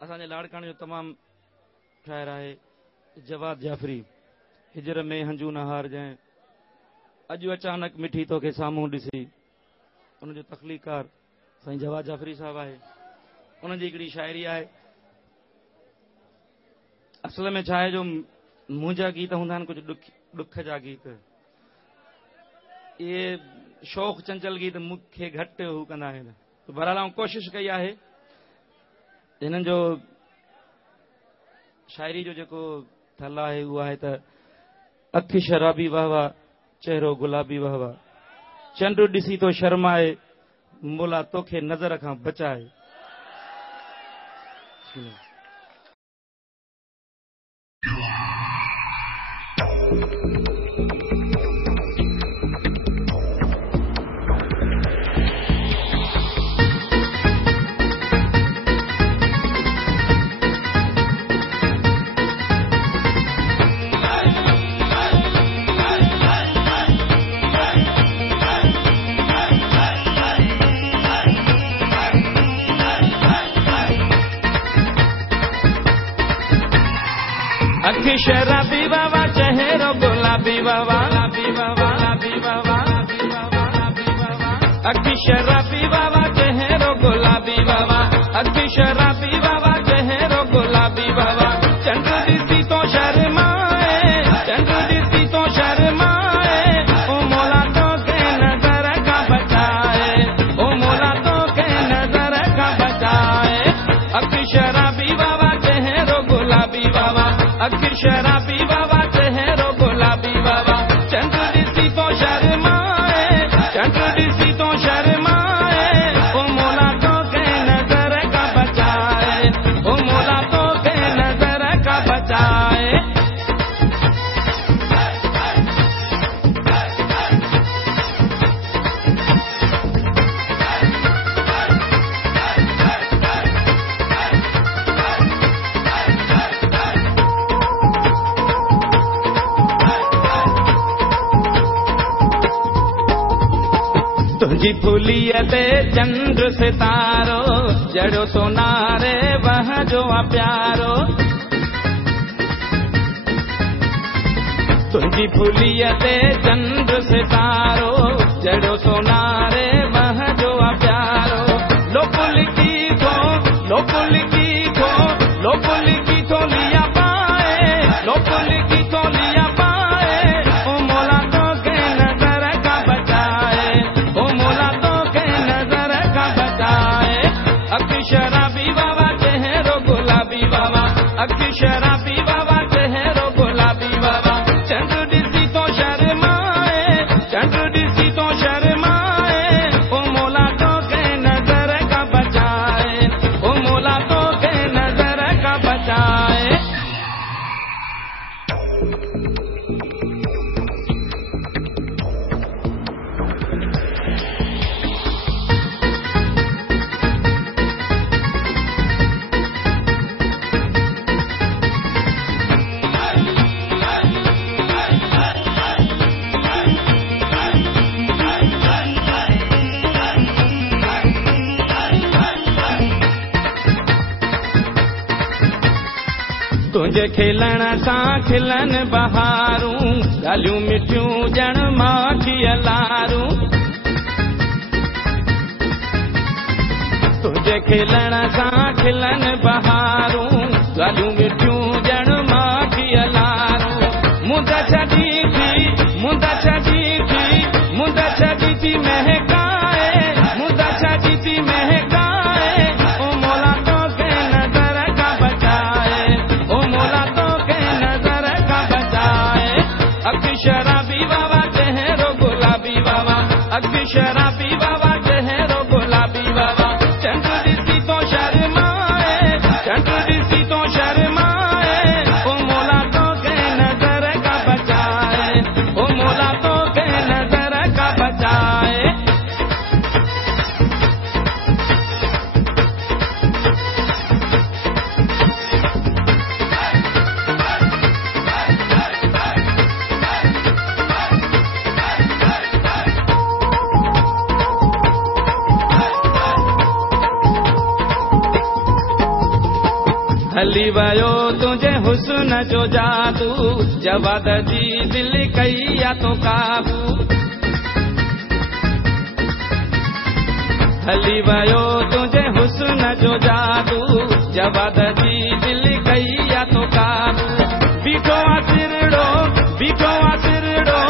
असांजे लाड़काणे जो तमामु शाइर आहे जवाद जाफ़री। हिजर में हंजू न हार जाए, अॼु अचानक मिठी तोखे साम्हूं ॾिसी। उनजो तख़लीकार साईं जवाद जाफ़री साहब आहे। उनजी हिकिड़ी शाइरी आहे। असल में छा आहे जो मुंहिंजा गीत हूंदा आहिनि कुझु ॾुख जा गीत। इहे शौक़ चंचल गीत मूंखे घटि हू कंदा आहिनि। बहरहाल आउं कोशिशि कई आहे हिननि जो शाइरी जो जेको थल आहे उहो आहे त अखि शराबी वाह वाह चेहरो गुलाबी वाह वाह, चंड ॾिसी तो शर्माए मोला तोखे नज़र खां बचाए। अखि शराबी बाबा चेहरो गुलाबी बाबा, अखि शराबी बाबा चेहरो गुलाबी बाबा, अखि शराबी बाबा चेहरो गुलाबी बाबा। चंड ॾिसी तो शर्माए, चंड ॾिसी तो शर्माए, ओ मोला तोखे नज़र खां बचाए, ओ मोला तोखे नज़र खां बचाए। अखि शराबी बाबा चेहरो गुलाबी बाबा, अखि शराबी बाबा चेहरो गुलाबी बाबा। चंड ॾिसी तो शर्माए, चंड ॾिसी तो शर्माए, ओ मोला तोखे नज़र खां बचाए, ओ मोला तोखे नज़र खां बचाए। तुझी फुलिया ते चंद्र सितारो, जड़ो सोनारे वह जो प्यारो। तुझी फुलिया ते चंद्र सितारो, जड़ो सोनारे वह जो प्यारो। लोपुल की थो, लोपुल की थो, लोपुल की थो लिया पाए, लोपुल की थो लिया पाए, ओ मोला तोखे नज़र खां बचाए, ओ मोला तोखे नज़र खां बचाए। अखि शराबी बाबा चेहरो गुलाबी बाबा, अखि शराबी बाबा चेहरो गुलाबी बाबा। चंड ॾिसी तो शर्माए, चंड ॾिसी तो शर्माए, ओ मोला तोखे नज़र खां बचाए, ओ मोला तोखे नज़र खां बचाए। तुझे खिलण सां खिलन बहारूं, ॻाल्हियूं मिठियूं ॼण माखी लारूं। तुझे खिलण सां खिलन बहारूं, ॻाल्हियूं मिठियूं ॼण माखी लारूं। मुंद छॾी थी, मुंद छॾी थी, मुंद छॾी थी महकाए, मुंद छॾी थी महकाए, ओ मोला तोखे नज़र खां बचाए, ओ मोला तोखे नज़र खां बचाए। अखि शराबी बाबा चेहरो गुलाबी बाबा, अखि शराबी बाबा चेहरो गुलाबी बाबा। चंड ॾिसी तो शर्माए, चंड ॾिसी तो शर्माए, हली वयो तुझे हुस्न जो जादू, जवाद जी दिल कईया तो काबू। हली वयो तुझे हुस्न जो जादू, जवाद जी दिल कईया तो काबू। बीठो आसिरड़ो, बीठो आसिरड़ो,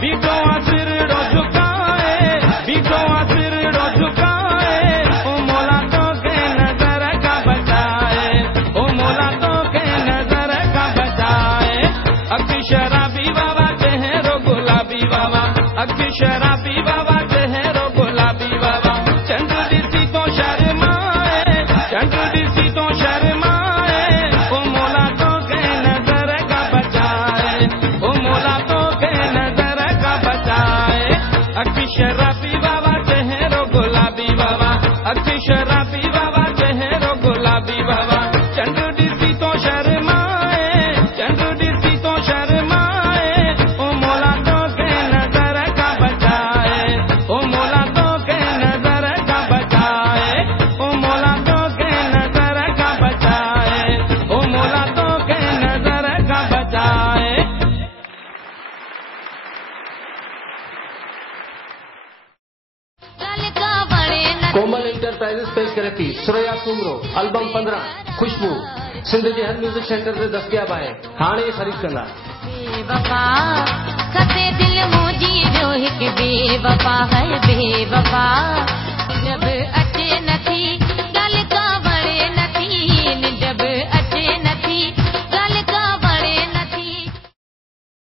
बीठो आसिरड़ो झुकाए, बीठो आसिरड़ो झुकाए। ओ मोला तो के नजर का बचाए, ओ मोला तो के नजर का बचाए। अखी शराबी बाबा चेहरो गुलाबी बाबा, अखी शराबी बाबा चेहरो गुलाबी बाबा। चंद्र दिसी तो शर्माए, चंद्र दिसी तो शर्माए। ओ मोला तो के नजर का बचाए, ओ मोला तो के नजर का बचाए। अखी शराबी बाबा चेहरो गुलाबी बाबा, अखी शराबी बाबा चेहरो गुलाबी बाबा। चंद्र दिसी तो शर्माए, चंद्र दिसी तो शर्माए। ओ मोला तो के नजर का बचाए, ओ मोला तो के नजर का बचाए, ओ मोला तो के नजर का बचाए, ओ मोला तो के नजर का बचाए। कोमल इंटरप्राइजेस पेश करे थी श्रेया सुमरो एल्बम 15 खुशबू सिंध के हर म्यूजिक सेंटर से दस्तियाब आहे। हाणे ख़रीद कंदा। बेवफा खसे दिल मुझी जो हिक बेवफा है बेवफा। जब